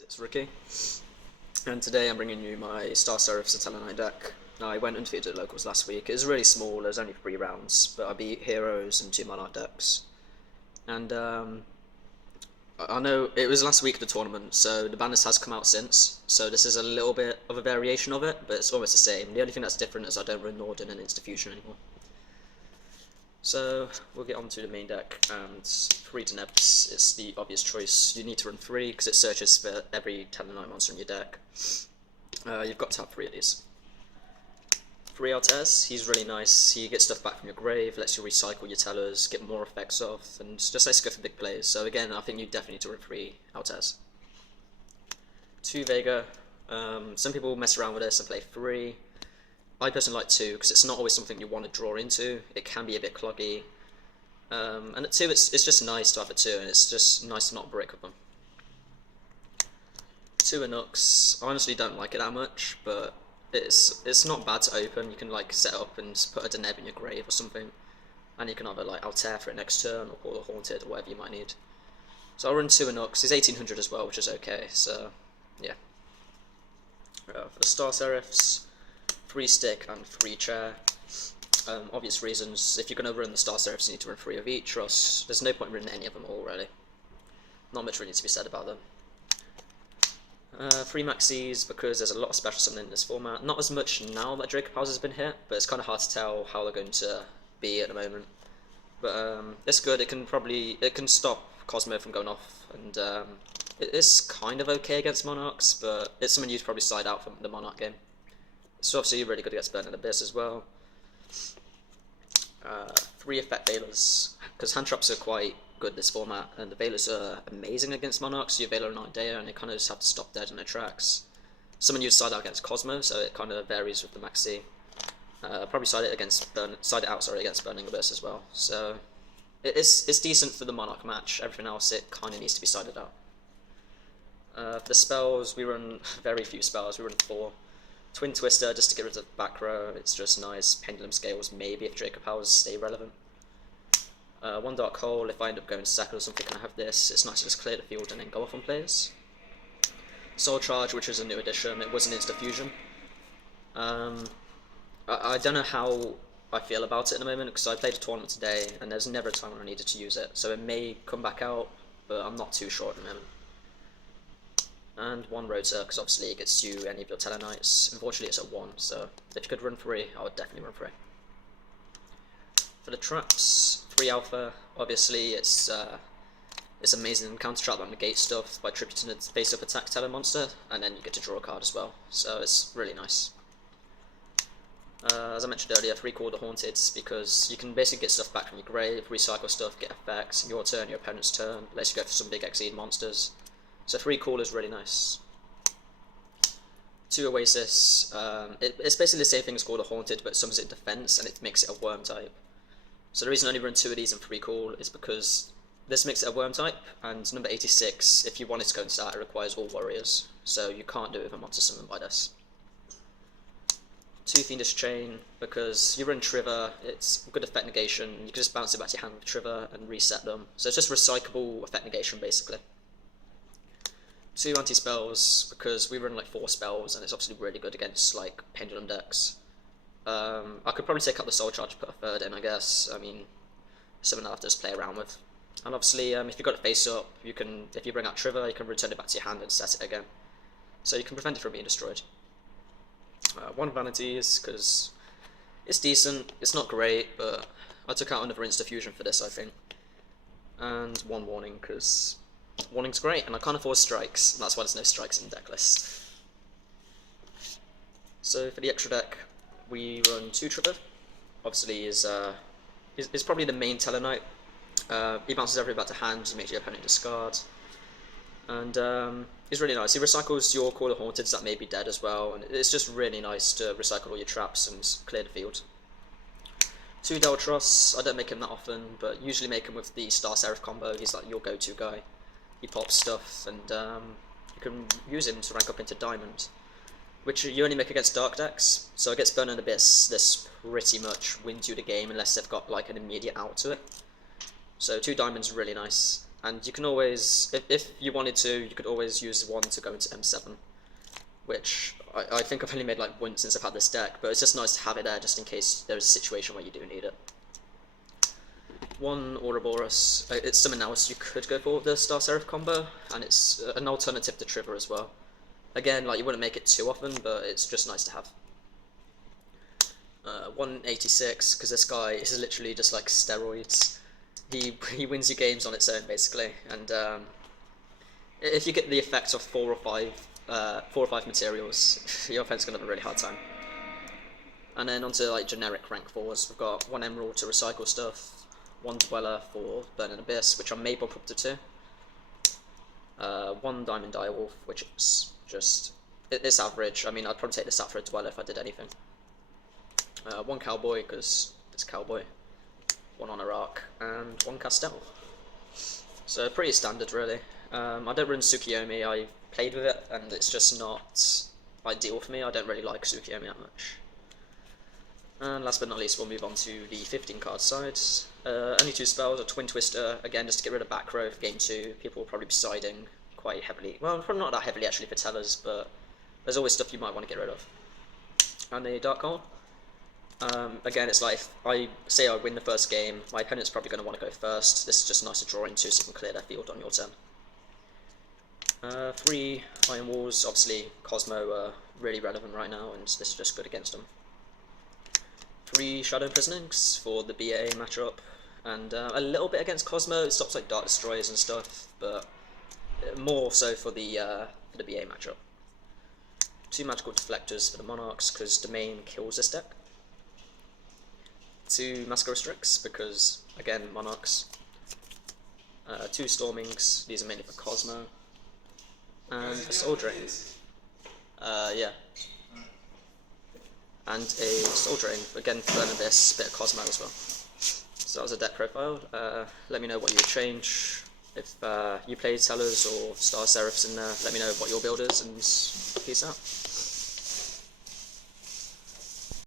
It's Ricky, and today I'm bringing you my Seraph Satellarknight deck. Now, I went undefeated at locals last week. It was really small, there's only 3 rounds, but I beat heroes and 2 monarch decks. And I know it was last week of the tournament, so the banners has come out since, so this is a little bit of a variation of it, but it's almost the same. The only thing that's different is I don't run Norden and Insta-Fusion anymore. So we'll get on to the main deck, and 3 Denebs is the obvious choice. You need to run 3 because it searches for every Satellarknight monster in your deck. You've got to have 3 of these. 3 Altez, he's really nice. He gets stuff back from your grave, lets you recycle your tellers, get more effects off, and just lets you go for big plays. So again, I think you definitely need to run 3 Altez. 2 Vega, some people mess around with this and play 3. I personally like 2 because it's not always something you want to draw into. It can be a bit cloggy. And at 2, it's just nice to have a 2, and it's just nice to not break with them. 2 Anux, I honestly don't like it that much, but it's not bad to open. You can like set up and put a Deneb in your grave or something, and you can either like Altair for it next turn or call the Haunted or whatever you might need. So I'll run 2 Anux. He's 1800 as well, which is okay. So yeah. For the Star Seraphs, 3 stick and 3 chair. Obvious reasons. If you're going to run the Star Seraphs, you need to run 3 of each, or else there's no point in running any of them all, really. Not much really needs to be said about them. 3 Maxis, because there's a lot of special summon in this format. Not as much now that Draco Powers has been hit, but it's kind of hard to tell how they're going to be at the moment. But it's good. It can stop Cosmo from going off, and it's kind of okay against Monarchs, but it's something you'd probably side out from the Monarch game. So obviously really good against Burning Abyss as well. 3 Effect Veilers, because hand traps are quite good this format, and the Veilers are amazing against Monarchs. So you Veiler and Idea, and they kind of just have to stop dead in their tracks. Someone you'd side out against Cosmo, so it kind of varies with the Maxi. Probably side it out against Burning Abyss as well. So it's decent for the Monarch match. Everything else it kind of needs to be sided out. For the spells, we run very few spells. We run 4. Twin Twister, just to get rid of the back row, it's just nice. Pendulum Scales, maybe if Draco Powers stay relevant. 1 Dark Hole, if I end up going second or something, can I have this? It's nice to just clear the field and then go off on players. Soul Charge, which is a new addition, it was an Insta-Fusion. I don't know how I feel about it at the moment, because I played a tournament today, and there's never a time when I needed to use it, so it may come back out, but I'm not too sure at the moment. And 1 Rotor, because obviously it gets you any of your Tellarknights. Unfortunately it's at 1, so if you could run 3, I would definitely run 3. For the traps, 3 Alpha, obviously it's amazing counter trap that negates stuff by tributing its face up attack Teller monster, and then you get to draw a card as well, so it's really nice. As I mentioned earlier, 3 Call the Haunted, because you can basically get stuff back from your grave, recycle stuff, get effects, your turn, your opponent's turn, lets you go for some big X-0 monsters. So 3 Call is really nice. 2 Oasis, it's basically the same thing as Call the Haunted, but it summons it in defense and it makes it a worm type. So the reason I only run 2 of these and 3 Call is because this makes it a worm type, and number 86, if you want it to go into that, it requires all warriors, so you can't do it with a monster summoned by this. 2 Fiendish Chain, because you run Triver, it's good effect negation, you can just bounce it back to your hand with Triver and reset them, so it's just recyclable effect negation basically. 2 anti-spells, because we run like 4 spells, and it's obviously really good against like Pendulum decks. I could probably take up the Soul Charge and put a 3rd in, I guess. I mean, something I'll have to just play around with. And obviously, if you've got it face up, you can, if you bring out Triver, you can return it back to your hand and set it again. So you can prevent it from being destroyed. 1 Vanities, because it's decent, it's not great, but I took out another Insta-Fusion for this, I think. And 1 Warning, because Warning's great, and I can't afford strikes, and that's why there's no strikes in the deck list. So for the extra deck, we run 2 Triver. Obviously, is probably the main Tellarknight. He bounces everything back to hand, he makes your opponent discard. And he's really nice. He recycles your Call of Haunteds that may be dead as well, and it's just really nice to recycle all your traps and clear the field. 2 Deltros, I don't make him that often, but usually make him with the Star Seraph combo. He's like your go-to guy. He pops stuff, and you can use him to rank up into Diamond, which you only make against Dark decks. So against Burning Abyss, this pretty much wins you the game unless they've got like an immediate out to it. So 2 Diamonds really nice. And you can always, if you wanted to, you could always use 1 to go into M7, which I think I've only made like once since I've had this deck, but it's just nice to have it there just in case there's a situation where you do need it. 1 Ouroboros, it's something else you could go for the Star Seraph combo, and it's an alternative to Trigger as well. Again, like you wouldn't make it too often, but it's just nice to have. 186, because this guy is literally just like steroids. He wins you games on its own basically, and if you get the effect of 4 or 5 materials, your opponent's gonna have a really hard time. And then onto like generic rank 4s, we've got 1 Emerald to recycle stuff, 1 Dweller for Burning Abyss, which I may bump up to 2. 1 Diamond Direwolf, which is just, it's average. I mean, I'd probably take this out for a Dweller if I did anything. 1 Cowboy, because it's Cowboy. 1 Honor Arc, and 1 Castell. So pretty standard really. I don't run Tsukiyomi, I played with it, and it's just not ideal for me. I don't really like Tsukiyomi that much. And last but not least, we'll move on to the 15 card side. Only 2 spells, a Twin Twister, again just to get rid of back row for game 2. People will probably be siding quite heavily, well probably not that heavily actually for Tellers, but there's always stuff you might want to get rid of. And the Dark Hole. Again, it's like, if I say I win the first game, my opponent's probably going to want to go first. This is just nice to draw into so you can clear their field on your turn. 3 Iron Walls, obviously Cosmo really relevant right now, and this is just good against them. 3 Shadow Imprisonings for the BA matchup, and a little bit against Cosmo. It stops like Dark Destroyers and stuff, but more so for the BA matchup. 2 Magical Deflectors for the Monarchs, because Domain kills this deck. 2 Massacre Restricts, because, again, Monarchs. 2 Stormings, these are mainly for Cosmo. And a Soul Drain. Yeah. And a Soul Drain, again for Burning Abyss, bit of Cosmo as well. So that was a deck profile. Let me know what you would change. If you play Tellers or Star Seraphs in there, let me know what your build is, and peace out.